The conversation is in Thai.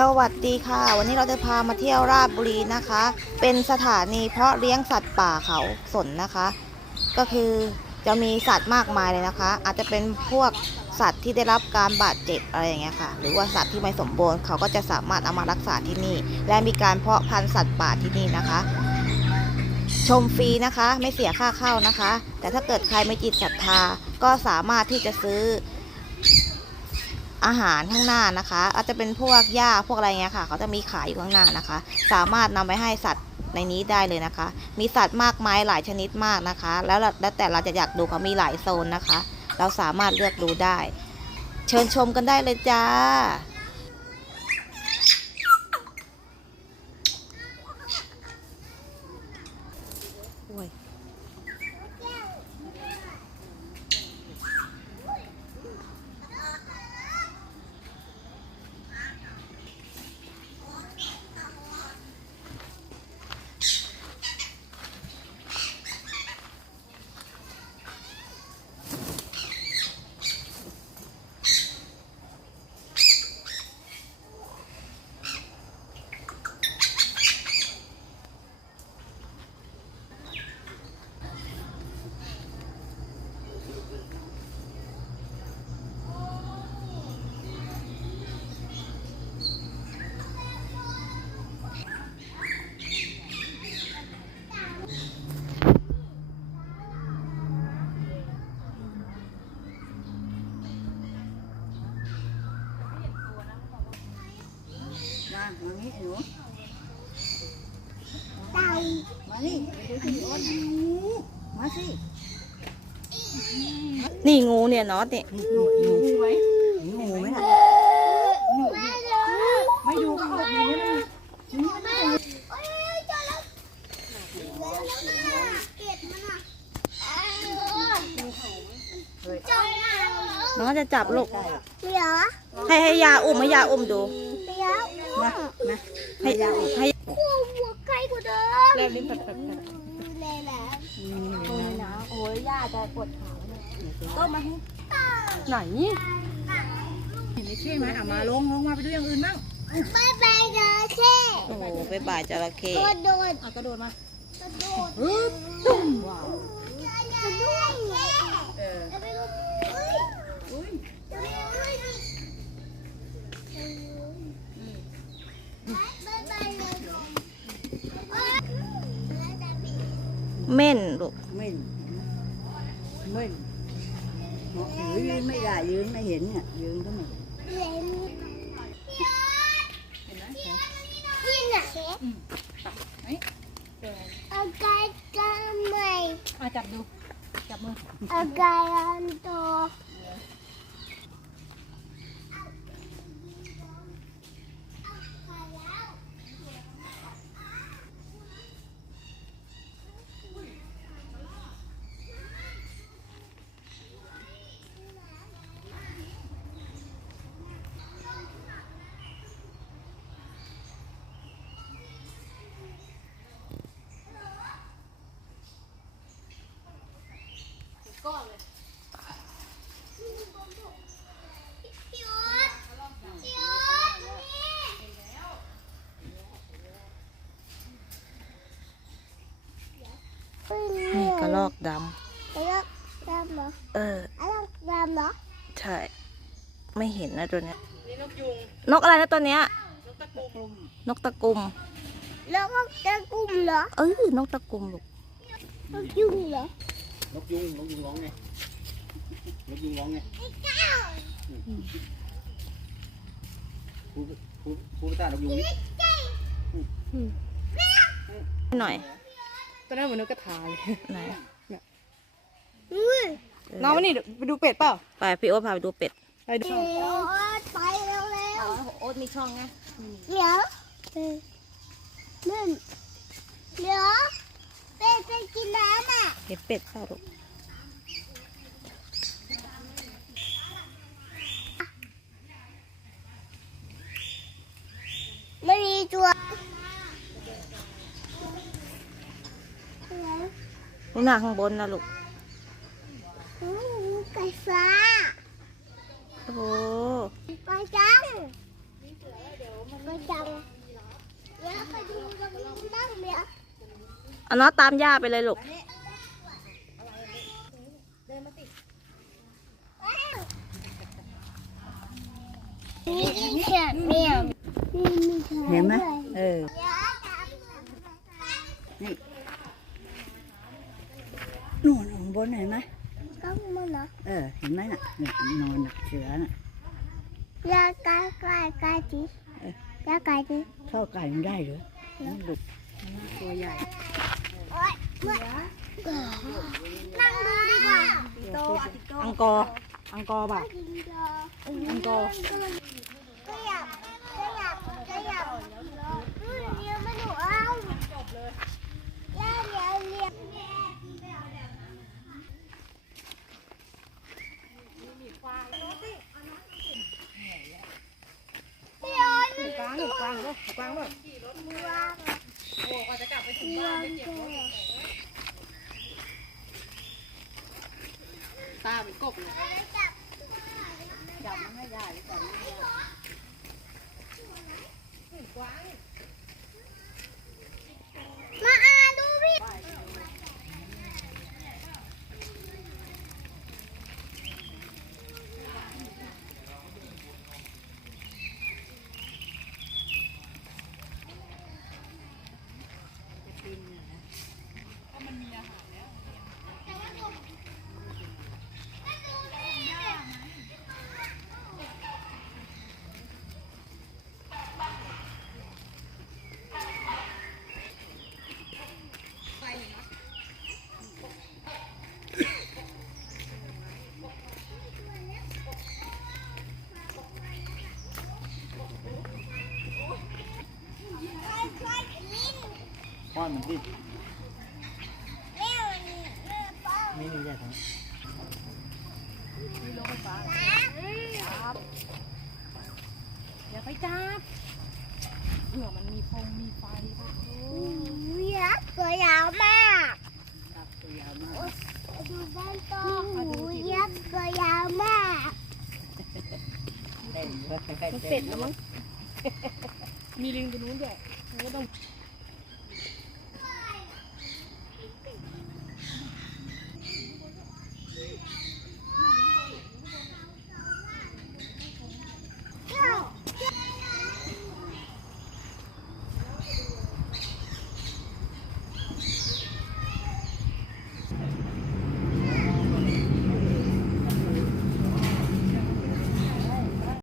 สวัสดีค่ะ วันนี้เราจะพามาเที่ยวราชบุรีนะคะ เป็นสถานีเพาะเลี้ยงสัตว์ป่าเขาสนนะคะ ก็คือจะมีสัตว์มากมายเลยนะคะ อาจจะเป็นพวกสัตว์ที่ได้รับการบาดเจ็บอะไรอย่างเงี้ยค่ะ หรือว่าสัตว์ที่ไม่สมบูรณ์เขาก็จะสามารถเอามารักษาที่นี่ และมีการเพาะพันธุ์สัตว์ป่าที่นี่นะคะ ชมฟรีนะคะไม่เสียค่าเข้านะคะ แต่ถ้าเกิดใครไม่จิตศรัทธาก็สามารถที่จะซื้อ อาหารข้างหน้านะคะอาจจะเป็นพวกหญ้าพวกอะไรเงี้ยค่ะ เขาจะมีขายอยู่ข้างหน้านะคะ สามารถนำไปให้สัตว์ในนี้ได้เลยนะคะ มีสัตว์มากมายหลายชนิดมากนะคะ แล้วแล้วแต่เราจะอยากดูเขามีหลายโซนนะคะ เราสามารถเลือกดูได้ เชิญชมกันได้เลยจ้า มามานี่หนูเต่ามานี่ไปดูที่อ้นมาสินี่งูเนี่ยน็อตเนี่ยงูงูไหมงูไหมล่ะไม่เลยไม่ดูก็ออกดีนะไม่โอ้ยเจอแล้วเก็บมันอะเจ้าหน้าน้องจะจับลูกเดี๋ยวให้ให้ยาอุ้มให้ยาอุ้มดูเดี๋ยว มามาให้ให้คู่หัวไกลกว่าเดิมเล่นลิ้นปัดปัดปัดเลยแหละนะโอ้ยย่าจะปวดขาก็มาให้ไหนเห็นไอ้เข้ไหมอะมาลงลงมาไปดูอย่างอื่นบ้างบายบายนะแค่โอ้โหไปบ่ายจระเข้กระโดดอะกระโดดมากระโดดฮึบตุ้มว้าว กระโดดแค่ เออ จะไปดูเฮ้ย อุ้ย จะไปดูเฮ้ยบายบายเลยเอ้ย เม่นลูกไม่ไม่ยืนไม่ได้ยืนไม่เห็นเนี่ยยืนก็ไม่เห็นพี่น่ะเอาไก่กันไหมอะจับดู จับมือเอาไก่อันโต พี่อ๊อดพี่อ๊อดนี่ นี่ก ระลอกดกระลอกดำเหรอำเออกระลอกดำเหรอใช่ ไม่เห็นนะตัวเนี้ยนกอะไรนะตัวเนี้ย นกตะกุม แล้วก็จะกุ้มเหรอเอ้ยนกตะกุมลูกนกยุงเหรอนกยุงนกยุงร้องไงนกยุงร้องไงพูดพูดพูดภาษานกยุงนี่หน่อย ตัวนั้นเหมือนนกกระทาเลยไหนอุ้ยน้องนี่ไปดูเป็ดเปล่าไปพี่โอ๊ตพาไปดูเป็ดไปดูเดี๋ยวอ๊อดไปเร็วเร็วโอ๊ตมีช่องไงเดี๋ยวนั่นเดี๋ยวเป็ดไปกินน้ำอะเห็นเป็ดเปล่าลูกไม่มีตัว หนูหนาข้างบนนะลูกก่ฟ้า โอ้โหไปจังไปจังเดี๋ยวไปดูกันบ้งอ๋ยเอานตามย่าไปเลยลูกนี่แฉะเมียมเห็นไหมเออนี่ นข้างบนเห็นไหมต้องมันเหรอเออ เห็นไหมน่ะเนี่ยนอนน่ะเสือน่ะยาไก่ไก่ไก่จียาไก่จีเข้าไก่มันได้เหรอมันดุตัวใหญ่นั่งดูดีกว่าอังกอร์อังกอร์ป่ะอังโกก็อยากก็อยากก็อยากอืมเดี๋ยวมาหนูเอาจบเลยเดี๋ยวเดี๋ยวเดี๋ยวพี่อ อยมันกลางลูกกลางลูกกลางกวางโอ้กว่าจะกลับไปถึงบ้านไม่เจ็บตาเป็นกบเลยจับมันให้ได้ก่อน มาอ่านดูพี่ ป้อนมันดิแม่มันแม่ป้ามีหนึ่งอย่างของอย่าไปจับเผื่อมันมีพงมีไฟยักษ์ตัวยาวมากครับตัวยาวมากดูด้านต้นหูยักษ์ตัวยาวมากเต้นเพื่อใกล้ๆมันเต้เสร็นจแล้วมั้งมีลิงตัวนู้นด้วยมันก็ต้องม